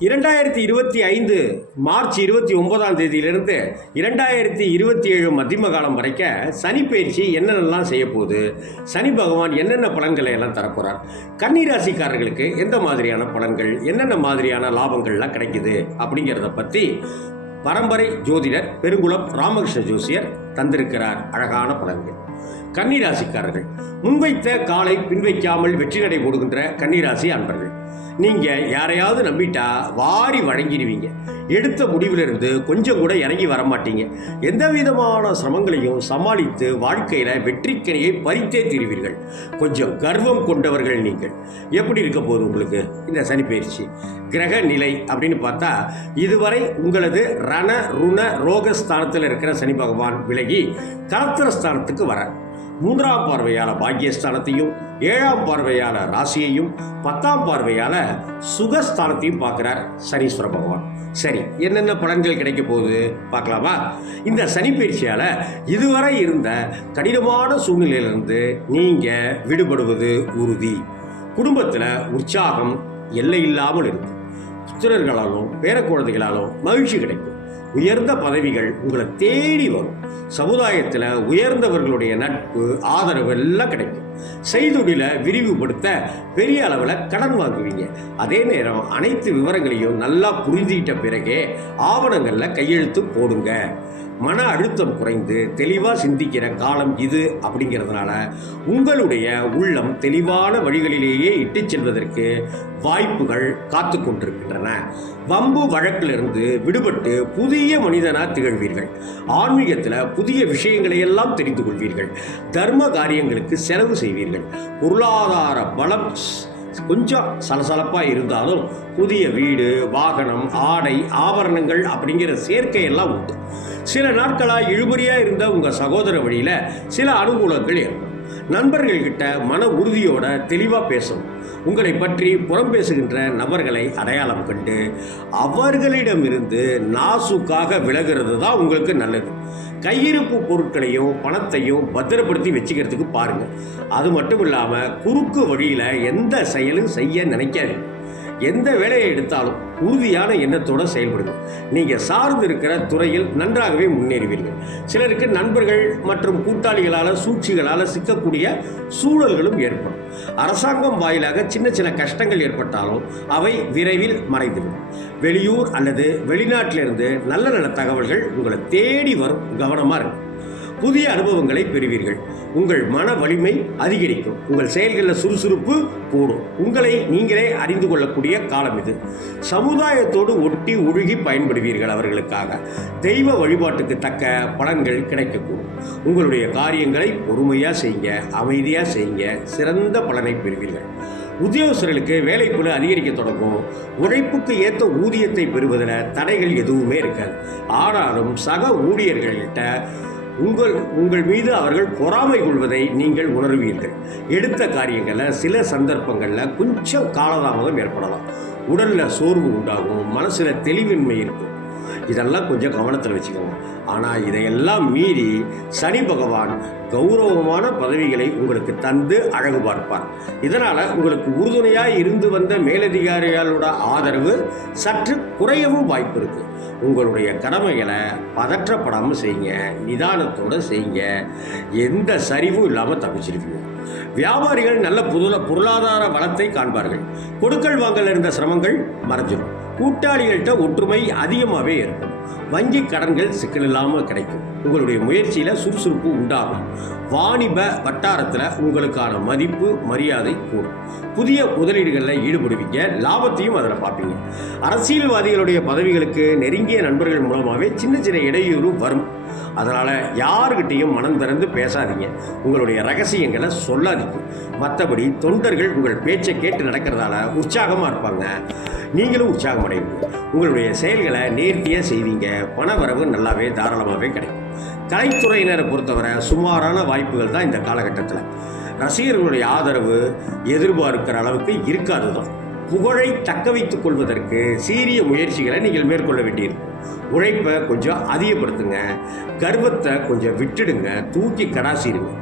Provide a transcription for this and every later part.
இரண்டாயிரத்தி இருபத்தி ஐந்து மார்ச் இருபத்தி ஒன்பதாம் தேதியிலிருந்து இரண்டாயிரத்தி இருபத்தி ஏழு மத்தியம காலம் வரைக்க சனி பயிற்சி என்னென்னலாம் செய்ய போகுது? சனி பகவான் என்னென்ன பலன்களை எல்லாம் தரப்போகிறார் கன்னிராசிக்காரர்களுக்கு எந்த மாதிரியான பலன்கள் என்னென்ன மாதிரியான லாபங்கள்லாம் கிடைக்குது? அப்படிங்கிறத பற்றி பரம்பரை ஜோதிடர் பெருங்குளம் ராமகிருஷ்ண ஜோசியர் தந்திருக்கிறார். அழகான பலன்கள். கன்னிராசிக்காரர்கள் முன்வைத்த காலை பின்வைக்காமல் வெற்றி நடை போடுகின்ற கன்னிராசி அன்பர்கள் நீங்க யாரையாவது நம்பிட்டா வாரி வழங்கிடுவீங்க. எடுத்த முடிவிலிருந்து கொஞ்சம் கூட இறங்கி வர மாட்டீங்க. எந்த விதமான சிரமங்களையும் சமாளித்து வாழ்க்கையில வெற்றிக்கனியை பறித்தே தீர்வீர்கள். கொஞ்சம் கர்வம் கொண்டவர்கள் நீங்கள். எப்படி இருக்க போகுது உங்களுக்கு இந்த சனிப்பயிற்சி கிரக நிலை அப்படின்னு பார்த்தா இதுவரை உங்களது ரண ருண ரோகஸ்தானத்தில் இருக்கிற சனி பகவான் விலை விலகி கலத்திர ஸ்தானத்துக்கு வர. மூன்றாம் பார்வையால பாக்கியஸ்தானத்தையும் ஏழாம் பார்வையால ராசியையும் பத்தாம் பார்வையால சுகஸ்தானத்தையும் பார்க்கிறார் சனீஸ்வர பகவான். சரி என்னென்ன பலன்கள் கிடைக்க போகுது? பார்க்கலாமா? இந்த சனி பயிற்சியால இதுவரை இருந்த கடினமான சூழ்நிலையிலிருந்து நீங்க விடுபடுவது உறுதி. குடும்பத்தில் உற்சாகம் எல்லை இல்லாமல் இருக்கு. புத்திரர்களாலும் பேரக்குழந்தைகளாலும் மகிழ்ச்சி கிடைக்கும். உயர்ந்த பதவிகள் உங்களை தேடி வரும். சமுதாயத்தில் உயர்ந்தவர்களுடைய நட்பு ஆதரவு எல்லாம் கிடைக்கும். செய்தொழில விரிவுபடுத்த பெரிய அளவில் கடன் வாங்குவீங்க. அதே நேரம் அனைத்து விவரங்களையும் நல்லா புரிஞ்சுக்கிட்ட பிறகே ஆவணங்களில் கையெழுத்து போடுங்க. மன அழுத்தம் குறைந்து தெளிவாக சிந்திக்கிற காலம் இது அப்படிங்கிறதுனால உங்களுடைய உள்ளம் தெளிவான வழிகளிலேயே இட்டுச் செல்வதற்கு வாய்ப்புகள் காத்து கொண்டிருக்கின்றன. வம்பு வழக்கிலிருந்து விடுபட்டு புதிய மனிதனாக திகழ்வீர்கள். ஆன்மீகத்தில் புதிய விஷயங்களை எல்லாம் தெரிந்து கொள்வீர்கள். தர்ம காரியங்களுக்கு செலவு செய்வீர்கள். பொருளாதார பலம் கொஞ்சம் சலசலப்பாக இருந்தாலும் புதிய வீடு வாகனம் ஆடை ஆபரணங்கள் அப்படிங்கிற சேர்க்கையெல்லாம் உண்டு. சில நாட்களாக இழுபறியாக இருந்த உங்கள் சகோதர வழியில் சில அனுகூலங்கள் ஏற்படும். நண்பர்கள்கிட்ட மன உறுதியோட தெளிவாக பேசணும். உங்களை பற்றி புறம் பேசுகின்ற நபர்களை அடையாளம் கண்டு அவர்களிடமிருந்து நாசுக்காக விலகிறது தான் உங்களுக்கு நல்லது. கையிருப்பு பொருட்களையும் பணத்தையும் பத்திரப்படுத்தி வச்சுக்கிறதுக்கு பாருங்கள் அது மட்டும் இல்லாமல் குறுக்கு வழியில் எந்த செயலும் செய்ய நினைக்காது எந்த வேலையை எடுத்தாலும் உறுதியான எண்ணத்தோடு செயல்படுங்க. நீங்கள் சார்ந்து இருக்கிற துறையில் நன்றாகவே முன்னேறுவீர்கள். சிலருக்கு நண்பர்கள் மற்றும் கூட்டாளிகளால் சூழ்ச்சிகளால் சிக்கக்கூடிய சூழல்களும் ஏற்படும். அரசாங்கம் வாயிலாக சின்ன சின்ன கஷ்டங்கள் ஏற்பட்டாலும் அவை விரைவில் மறைந்துவிடும். வெளியூர் அல்லது வெளிநாட்டிலிருந்து நல்ல நல்ல தகவல்கள் உங்களை தேடி வரும். கவனமாக இருக்கும் புதிய அனுபவங்களை பெறுவீர்கள். உங்கள் மன வலிமை அதிகரிக்கும். உங்கள் செயல்களில் சுறுசுறுப்பு கூடும். உங்களை நீங்களே அறிந்து கொள்ளக்கூடிய காலம் இது. சமுதாயத்தோடு ஒட்டி ஒழுகி பயன்படுவீர்கள் அவர்களுக்காக. தெய்வ வழிபாட்டுக்கு தக்க பலன்கள் கிடைக்கக்கூடும். உங்களுடைய காரியங்களை பொறுமையாக செய்யுங்க அமைதியாக செய்யுங்க சிறந்த பலனை பெறுவீர்கள். உத்தியோகஸ்தர்களுக்கு வேலைப்பளு அதிகரிக்க தொடங்கும். உழைப்புக்கு ஏற்ற ஊதியத்தை பெறுவதில் தடைகள் எதுவுமே இருக்காது. ஆனாலும் சக ஊழியர்கள்கிட்ட உங்கள் உங்கள் மீது அவர்கள் பொறாமை கொள்வதை நீங்கள் உணர்வீர்கள். எடுத்த காரியங்களில் சில சந்தர்ப்பங்களில் கொஞ்சம் காலதாமதம் ஏற்படலாம். உடலில் சோர்வு உண்டாகும் மனசில் தெளிவின்மை இருக்கும். இதெல்லாம் கொஞ்சம் கவனத்தில் வச்சுக்கோங்க. ஆனால் இதையெல்லாம் மீறி சனி பகவான் கௌரவமான பதவிகளை உங்களுக்கு தந்து அழகு பார்ப்பார். இதனால் உங்களுக்கு உறுதுணையாக இருந்து வந்த மேலதிகாரிகளோட ஆதரவு சற்று குறையவும் வாய்ப்பு இருக்குது உங்களுடைய கடமைகளை பதற்றப்படாமல் செய்யுங்க. நிதானத்தோடு செய்யுங்க. எந்த சரிவும் இல்லாமல் தப்பிச்சிருக்கீங்க வியாபாரிகள் நல்ல புதுல பொருளாதார வளத்தை காண்பார்கள். கொடுக்கல் வாங்கல் இருந்த சிரமங்கள் மறைஞ்சிடும் கூட்டாளிகள்கிட்ட ஒற்றுமை அதிகமாகவே இருக்கும். வங்கி கடன்கள் சிக்கல் இல்லாமல் கிடைக்கும். உங்களுடைய முயற்சியில் சுறுசுறுப்பு உண்டாகும். வாணிப வட்டாரத்தில் உங்களுக்கான மதிப்பு மரியாதை கூடும். புதிய முதலீடுகளில் ஈடுபடுவீங்க. லாபத்தையும் அதில் பார்ப்பீங்க. அரசியல்வாதிகளுடைய பதவிகளுக்கு நெருங்கிய நண்பர்கள் மூலமாகவே சின்ன சின்ன இடையூறு வரும். அதனால் யாருக்கிட்டையும் மனம் திறந்து பேசாதீங்க. உங்களுடைய ரகசியங்களை சொல்லாதீங்க. மற்றபடி தொண்டர்கள் உங்கள் பேச்சை கேட்டு நடக்கிறதால உற்சாகமாக இருப்பாங்க. நீங்களும் உற்சாகம் அடைவீங்க உங்களுடைய செயல்களை நேர்த்தியாக செய்வீங்க. பணவரவு நல்லாவே தாராளமாகவே கிடைக்கும். கலைத்துறையினரை பொறுத்தவரை சுமாரான வாய்ப்புகள் தான் இந்த காலகட்டத்தில். ரசிகர்களுடைய ஆதரவு எதிர்பார்க்கிற அளவுக்கு இருக்காது தான் புகழை தக்க வைத்துக் கொள்வதற்கு சீரிய முயற்சிகளை நீங்கள் மேற்கொள்ள வேண்டியிருக்கும். உழைப்பை கொஞ்சம் அதிகப்படுத்துங்க. கர்வத்தை கொஞ்சம் விட்டுடுங்க. தூக்கி கடாசிடுங்க.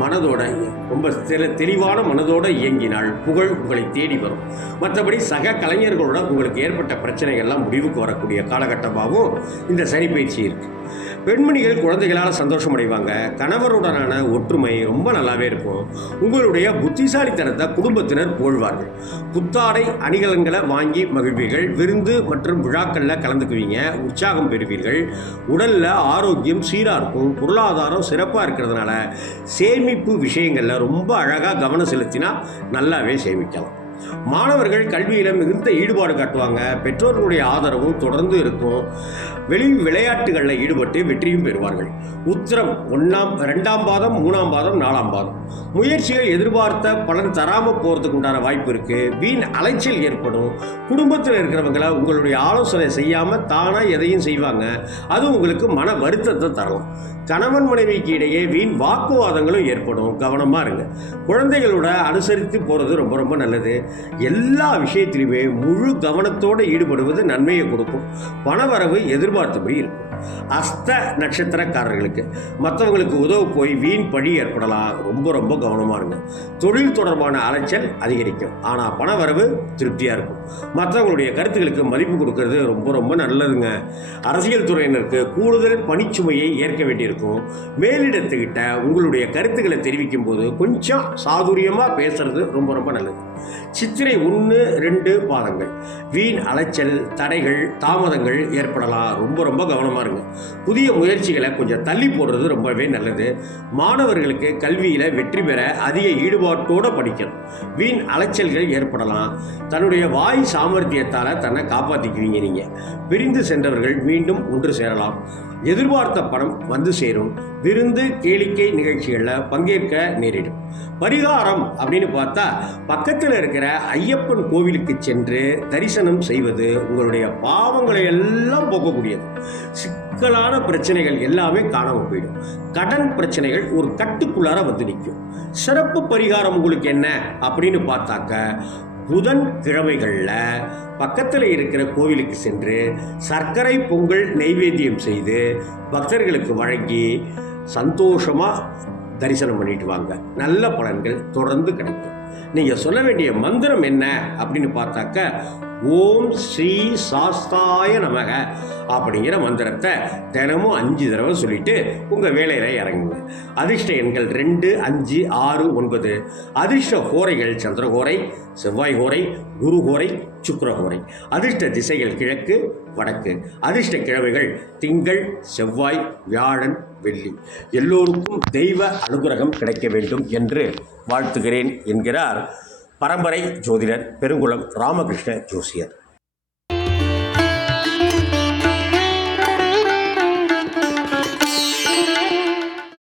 மனதோட ரொம்ப தெல தெளிவான மனதோட இயங்கினால் புகழ் உங்களை தேடி வரும். மற்றபடி சக கலைஞர்களோட உங்களுக்கு ஏற்பட்ட பிரச்சனைகள்லாம் முடிவுக்கு வரக்கூடிய காலகட்டமாகவும் இந்த சனி பயிற்சி இருக்குது பெண்மணிகள் குழந்தைகளால் சந்தோஷம் அடைவாங்க. கணவருடனான ஒற்றுமை ரொம்ப நல்லாவே இருக்கும். உங்களுடைய புத்திசாலித்தனத்தை குடும்பத்தினர் போழ்வார்கள். புத்தாடை அணிகலன்களை வாங்கி மகிழ்வீர்கள். விருந்து மற்றும் விழாக்களில் கலந்துக்குவீங்க. உற்சாகம் பெறுவீர்கள். உடலில் ஆரோக்கியம் சீராக இருக்கும். பொருளாதாரம் சிறப்பாக இருக்கிறதுனால சேமிப்பு விஷயங்களில் ரொம்ப அழகாக கவனம் செலுத்தினா நல்லாவே சேமிக்கலாம். மாணவர்கள் கல்வியில் மிகுந்த ஈடுபாடு காட்டுவாங்க. பெற்றோர்களுடைய ஆதரவும் தொடர்ந்து இருக்கும். வெளி விளையாட்டுகளில் ஈடுபட்டு வெற்றியும் பெறுவார்கள். உத்திரம் ஒன்றாம் ரெண்டாம் பாதம் மூணாம் பாதம் நாலாம் பாதம். முயற்சிகள் எதிர்பார்த்த பலன் தராமல் போகிறதுக்கு உண்டான வாய்ப்பு இருக்குது வீண் அலைச்சல் ஏற்படும். குடும்பத்தில் இருக்கிறவங்கள உங்களுடைய ஆலோசனை செய்யாமல் தானாக எதையும் செய்வாங்க. அது உங்களுக்கு மன வருத்தத்தை தரலாம். கணவன் மனைவிக்கு இடையே வீண் வாக்குவாதங்களும் ஏற்படும். கவனமாக இருங்க. குழந்தைகளோட அனுசரித்து போகிறது ரொம்ப ரொம்ப நல்லது. எல்லா விஷயத்திலுமே முழு கவனத்தோடு ஈடுபடுவது நன்மையை கொடுக்கும். பணவரவு எதிர்பார்த்தபடி இருக்கும். அஸ்த நட்சத்திரக்காரர்களுக்கு மற்றவங்களுக்கு உதவ போய் வீண் பழி ஏற்படலாம். ரொம்ப ரொம்ப கவனமாக இருங்க. தொழில் தொடர்பான அலைச்சல் அதிகரிக்கும். ஆனால் பணவரவு திருப்தியாக இருக்கும். மற்றவங்களுடைய கருத்துக்களுக்கு மதிப்பு கொடுக்கறது ரொம்ப ரொம்ப நல்லதுங்க. அரசியல் துறையினருக்கு கூடுதல் பணிச்சுமையை ஏற்க வேண்டியிருக்கும். மேலிடத்துக்கிட்ட உங்களுடைய கருத்துக்களை தெரிவிக்கும் போது கொஞ்சம் சாதுரியமாக பேசுறது ரொம்ப ரொம்ப நல்லது. சித்திரை ஒன்று ரெண்டு பாதங்கள். வீண் அலைச்சல் தடைகள் தாமதங்கள் ஏற்படலாம். ரொம்ப ரொம்ப கவனமாக இருங்க. புதிய முயற்சிகளை கொஞ்சம் தள்ளி போடுறது ரொம்பவே நல்லது. மாணவர்களுக்கு கல்வியில் வெற்றி பெற அதிக ஈடுபாட்டோடு படிக்கணும். வீண் அலைச்சல்கள் ஏற்படலாம். தன்னுடைய வாய் சாமர்த்தியத்தால் தன்னை காப்பாற்றிக்குவீங்க நீங்கள் பிரிந்து சென்றவர்கள் மீண்டும் ஒன்று சேரலாம். எதிர்பார்த்த பணம் வந்து சேரும். விருந்து கேளிக்கை நிகழ்ச்சிகளில் பங்கேற்க நேரிடும். பரிகாரம் அப்படின்னு பார்த்தா பக்கத்தில் இருக்கிற ஐயப்பன் கோவிலுக்கு சென்று தரிசனம் செய்வது உங்களுடைய பாவங்களை எல்லாம் போக்கக்கூடியது. சிக்கலான பிரச்சனைகள் எல்லாமே காணாமல் போயிடும். கடன் பிரச்சனைகள் ஒரு கட்டுக்குள்ளார வந்து நிற்கும். சிறப்பு பரிகாரம் உங்களுக்கு என்ன? அப்படின்னு பார்த்தாக்க புதன் கிழமைகளில் பக்கத்தில் இருக்கிற கோவிலுக்கு சென்று சர்க்கரை பொங்கல் நைவேத்தியம் செய்து பக்தர்களுக்கு வழங்கி சந்தோஷமாக தரிசனம் பண்ணிட்டு வாங்க. நல்ல பலன்கள் தொடர்ந்து கிடைக்கும். நீங்கள் சொல்ல வேண்டிய மந்திரம் என்ன? அப்படின்னு பார்த்தாக்க ஓம் ஸ்ரீ சாஸ்தாய நமக அப்படிங்கிற மந்திரத்தை தினமும் அஞ்சு தடவை சொல்லிட்டு உங்கள் வேலையில் இறங்குங்க. அதிர்ஷ்ட எண்கள் ரெண்டு அஞ்சு ஆறு ஒன்பது. அதிர்ஷ்ட கோரைகள் சந்திரகோரை செவ்வாய் கோரை குரு கோரை சுக்கரகோரை அதிர்ஷ்ட திசைகள் கிழக்கு வடக்கு. அதிர்ஷ்ட கிழமைகள் திங்கள் செவ்வாய் வியாழன் வெள்ளி. எல்லோருக்கும் தெய்வ அனுகிரகம் கிடைக்க வேண்டும் என்று வாழ்த்துகிறேன் என்கிறார் பரம்பரை ஜோதிடர் பெருங்குளம் ராமகிருஷ்ண ஜோசியர்.